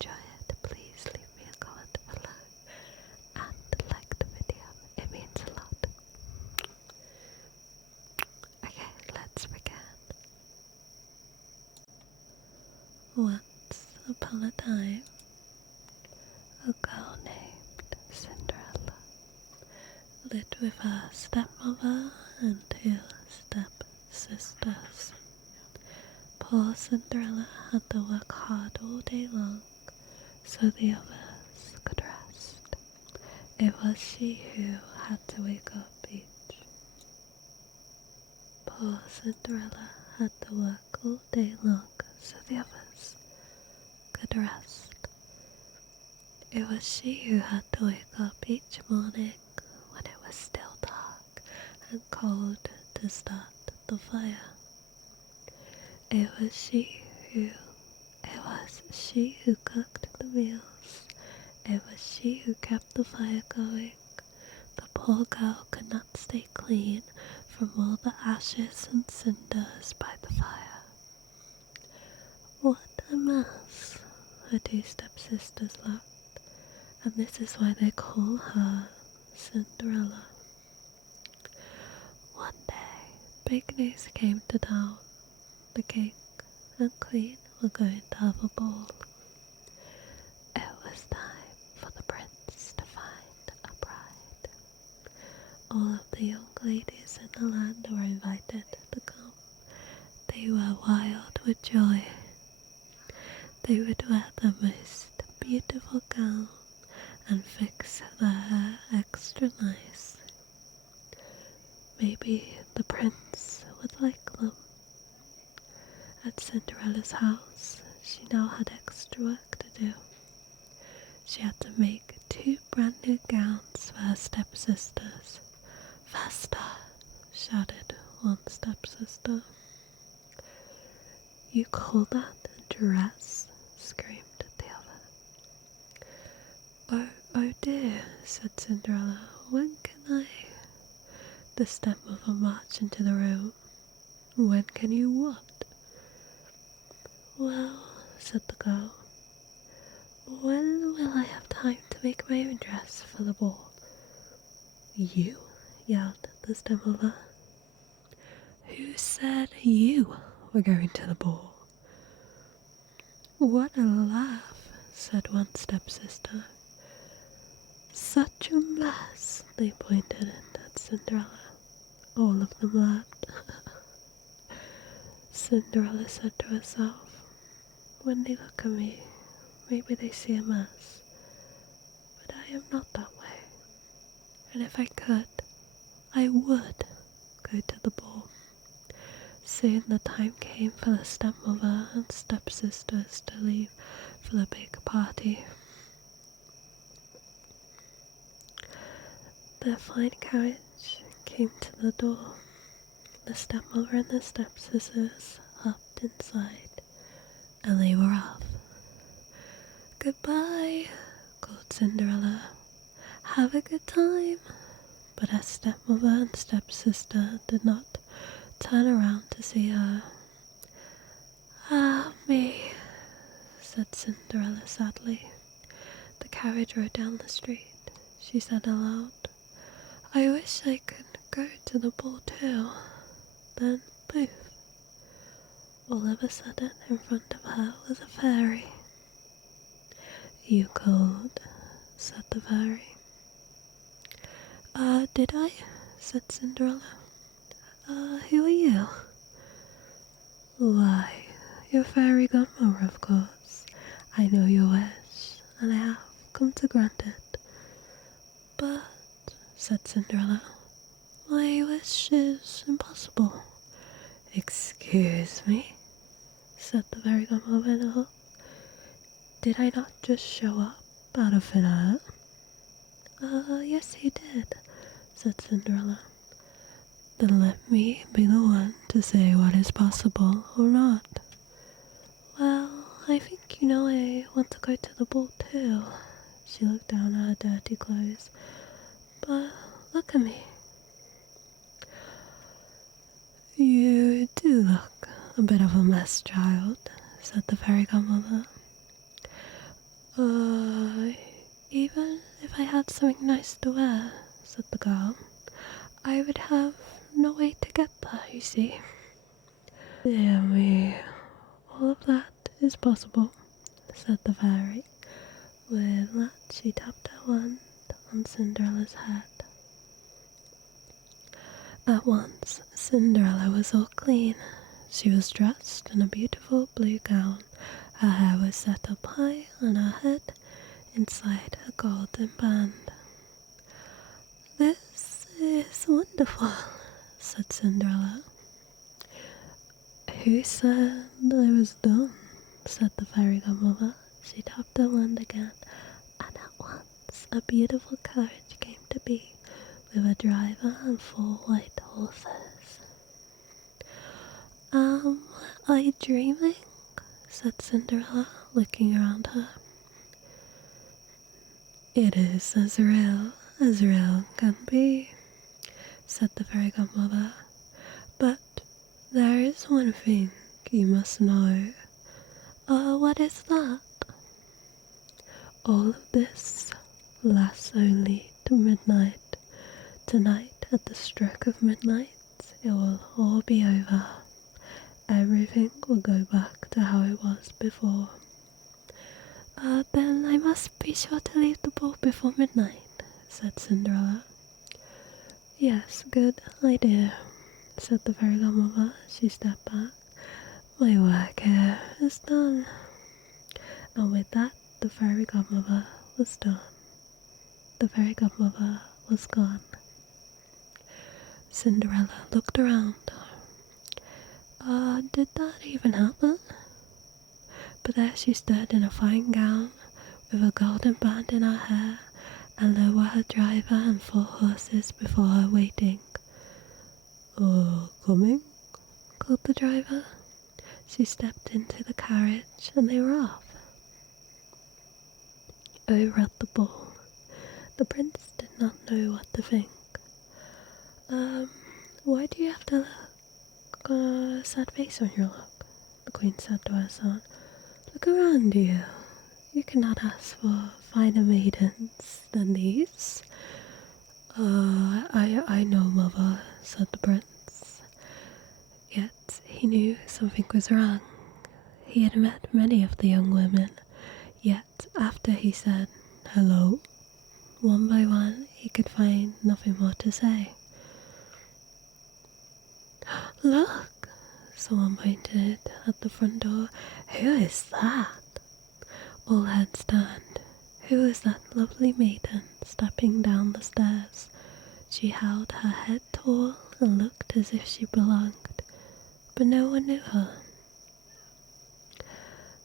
enjoy it, please leave me a comment below and like the video. It means a lot. Okay, let's begin. Once upon a time, a girl named Cinderella lived with her stepmother and 2 stepsisters. Poor Cinderella had to work hard all day long so the others could rest. It was she who had to wake up each. Poor Cinderella had to work all day long so the others could rest. It was she who had to wake up each morning when it was still dark and cold to start the fire. It was she who cooked the meals. It was she who kept the fire going. The poor girl could not stay clean from all the ashes and cinders by the fire. What a mess, her 2 stepsisters left, and this is why they call her Cinderella. One day, big news came to town. The king and queen were going to have a ball. It was time for the prince to find a bride. All of the young ladies in the land were invited to come. They were wild with joy. They would wear the most beautiful gown and fix their hair extra nice. Maybe the prince would like them. At Cinderella's house, she now had extra work to do. She had to make 2 brand new gowns for her stepsisters. Faster, shouted one stepsister. You call that a dress? Screamed the other. Oh dear, said Cinderella. When can I? The stepmother marched into the room. When can you what? Well, said the girl, when will I have time to make my own dress for the ball? You? Yelled the stepmother. Who said you were going to the ball? What a laugh, said one stepsister. Such a mess, they pointed at Cinderella. All of them laughed. Cinderella said to herself, when they look at me, maybe they see a mess, but I am not that way, and if I could, I would go to the ball. Soon the time came for the stepmother and stepsisters to leave for the big party. Their fine carriage came to the door. The stepmother and the stepsisters hopped inside, and they were off. Goodbye, called Cinderella. Have a good time. But her stepmother and stepsister did not turn around to see her. Ah, me, said Cinderella sadly. The carriage rode down the street. She said aloud, I wish I could go to the ball too. Then, poof. All of a sudden, in front of her was a fairy. You called, said the fairy. Did I? Said Cinderella. Who are you? Why, your fairy godmother, of course. I know your wish, and I have come to grant it. But, said Cinderella, my wish is impossible. Excuse me, said the fairy godmother in a huff. Did I not just show up out of thin air? Yes you did, said Cinderella. Then let me be the one to say what is possible or not. Well, I think you know I want to go to the ball too. She looked down at her dirty clothes. But look at me. You do look a bit of a mess, child, said the fairy godmother. Even if I had something nice to wear, said the girl, I would have no way to get there, you see. Dear me, all of that is possible, said the fairy. With that, she tapped her wand on Cinderella's head. At once, Cinderella was all clean. She was dressed in a beautiful blue gown. Her hair was set up high on her head, inside a golden band. This is wonderful, said Cinderella. Who said I was done? Said the fairy godmother. She tapped her wand again, and at once a beautiful carriage came to be, with a driver and 4 white horses. Am I dreaming? Said Cinderella, looking around her. It is as real can be, said the fairy godmother. But there is one thing you must know. What is that? All of this lasts only to midnight. Tonight, at the stroke of midnight, it will all be over. Everything will go back to how it was before. Then I must be sure to leave the ball before midnight, said Cinderella. Yes, good idea, said the fairy godmother. She stepped back. My work here is done. And with that, the fairy godmother was done. The fairy godmother was gone. Cinderella looked around. Did that even happen? But there she stood in a fine gown, with a golden band in her hair, and there were her driver and 4 horses before her waiting. Coming? Called the driver. She stepped into the carriage, and they were off. Over at the ball, the prince did not know what to think. Why do you have to look a sad face on your look? The queen said to her son. Look around you. You cannot ask for finer maidens than these. I know, mother, said the prince. Yet he knew something was wrong. He had met many of the young women, yet after he said hello, one by one he could find nothing more to say. Look! Someone pointed at the front door. Who is that? All heads turned. Who is that lovely maiden stepping down the stairs? She held her head tall and looked as if she belonged, but no one knew her.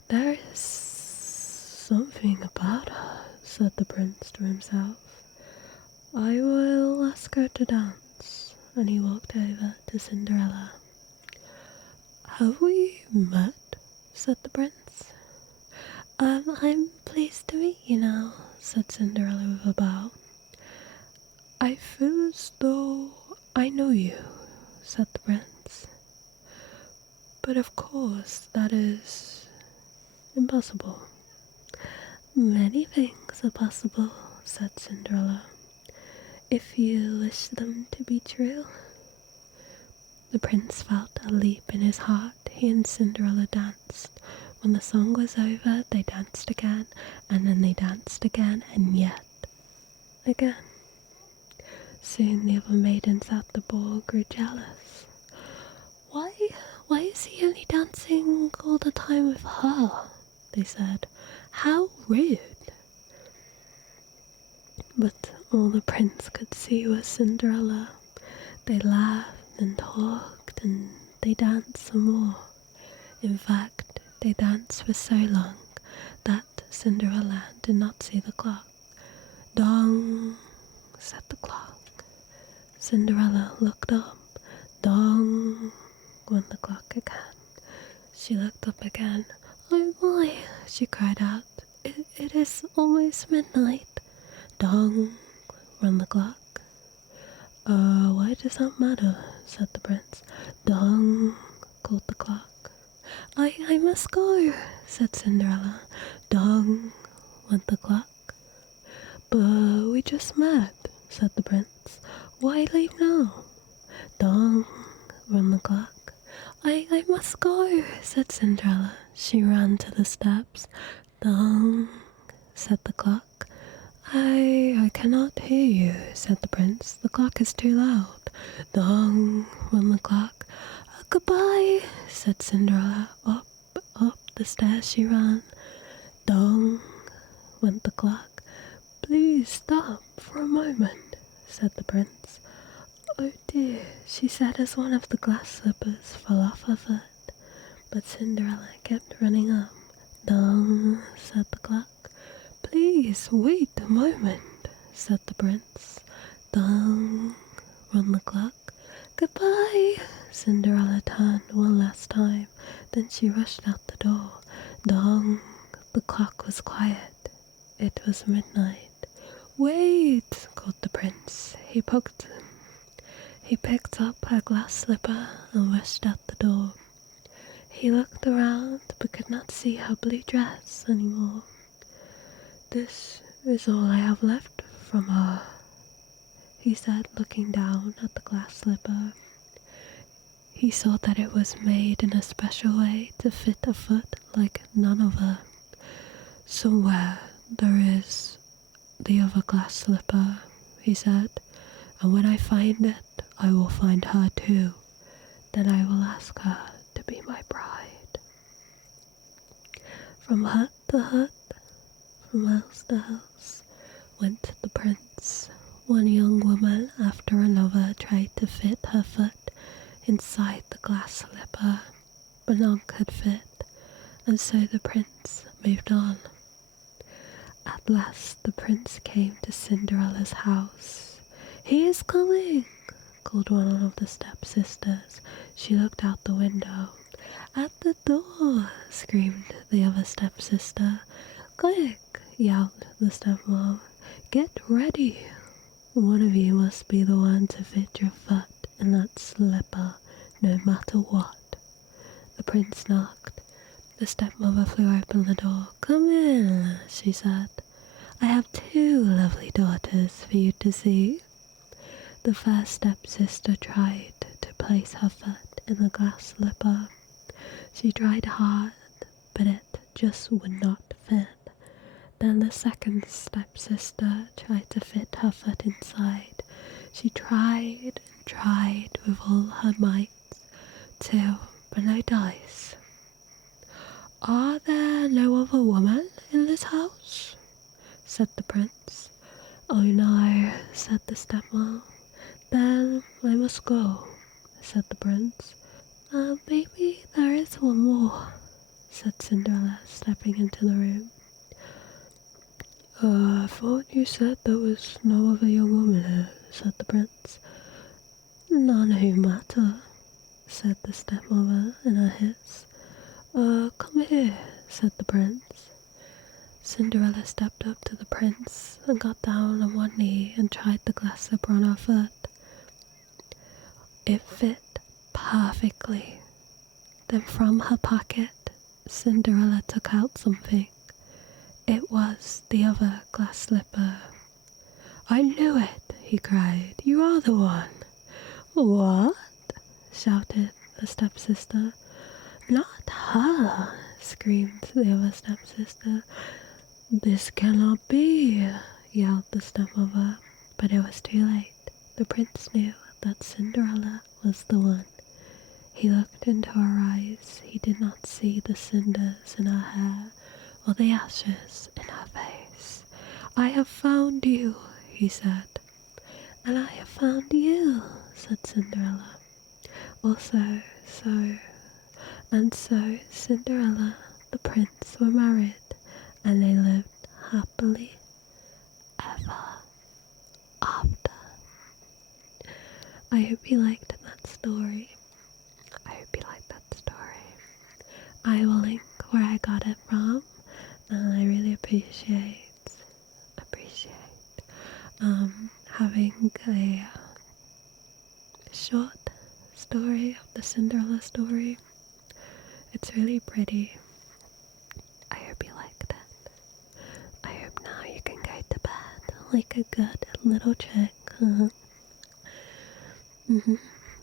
There is something about her, said the prince to himself. I will ask her to dance. And he walked over to Cinderella. Have we met? Said the prince. I'm pleased to meet you now, said Cinderella with a bow. I feel as though I know you, said the prince. But of course that is impossible. Many things are possible, said Cinderella, if you wish them to be true. The prince felt a leap in his heart. He and Cinderella danced. When the song was over, they danced again, and then they danced again, and yet again. Soon the other maidens at the ball grew jealous. Why is he only dancing all the time with her? They said. How rude. But all the prince could see was Cinderella. They laughed and talked and they danced some more. In fact, they danced for so long that Cinderella did not see the clock. Dong, said the clock. Cinderella looked up. Dong, went the clock again. She looked up again. Oh my, she cried out. It is almost midnight. Dong, ran the clock. Why does that matter? Said the prince. Dong, called the clock. I must go, said Cinderella. Dong, went the clock. But we just met, said the prince. Why leave now? Dong, went the clock. I must go, said Cinderella. She ran to the steps. Dong, said the clock. I cannot hear you, said the prince. The clock is too loud. Dong, went the clock. Goodbye, said Cinderella. Up the stairs she ran. Dong, went the clock. Please stop for a moment, said the prince. Oh dear, she said as one of the glass slippers fell off her foot. But Cinderella kept running up. Dong, said the clock. Please wait a moment, said the prince. Dong, went the clock. Goodbye, Cinderella turned one last time. Then she rushed out the door. Dong, the clock was quiet. It was midnight. Wait, called the prince. He picked up her glass slipper and rushed out the door. He looked around but could not see her blue dress anymore. This is all I have left from her, he said, looking down at the glass slipper. He saw that it was made in a special way to fit a foot like none other. Somewhere there is the other glass slipper, he said, and when I find it, I will find her too. Then I will ask her to be my bride. From hut to hut, from house to house, went the prince. One young woman after another tried to fit her foot inside the glass slipper, but none could fit, and so the prince moved on. At last the prince came to Cinderella's house. He is coming, called one of the stepsisters. She looked out the window. At the door, screamed the other stepsister. Quick, yelled the stepmom. Get ready. One of you must be the one to fit your foot in that slipper, no matter what. The prince knocked. The stepmother flew open the door. Come in, she said. I have 2 lovely daughters for you to see. The first stepsister tried to place her foot in the glass slipper. She tried hard, but it just would not fit. Then the second stepsister tried to fit her foot inside. She tried and tried with all her might, too, but no dice. Are there no other women in this house? Said the prince. Oh no, said the stepmom. Then I must go, said the prince. Maybe there is one more, said Cinderella, stepping into the room. I thought you said there was no other young woman here, said the prince. None who matter, said the stepmother in a hiss. Come here, said the prince. Cinderella stepped up to the prince and got down on one knee and tried the glass slipper on her foot. It fit perfectly. Then from her pocket, Cinderella took out something. It was the other glass slipper. I knew it, he cried. You are the one. What? Shouted the stepsister. Not her, screamed the other stepsister. This cannot be, yelled the stepmother, but it was too late. The prince knew that Cinderella was the one. He looked into her eyes. He did not see the cinders in her hair or the ashes in her face. I have found you, he said. And I have found you, said Cinderella. Also, so Cinderella, the prince were married, and they lived happily ever after. I hope you liked that story. I will link where I got it from, and I really appreciate having a short story of the Cinderella story. It's really pretty. I hope you liked it. I hope like a good little chick.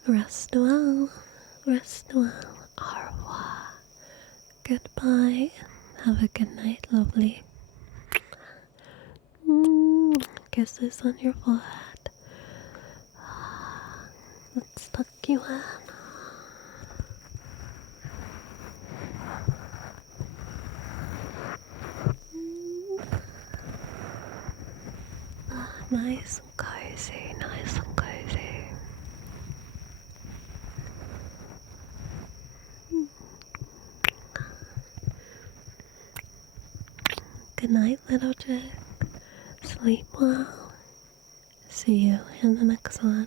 Rest well, rest well. Au revoir. Goodbye. Have a good night, lovely. Kisses on your forehead. Let's tuck you in. Nice and cozy, nice and cozy. Good night, little chick. Sleep well. See you in the next one.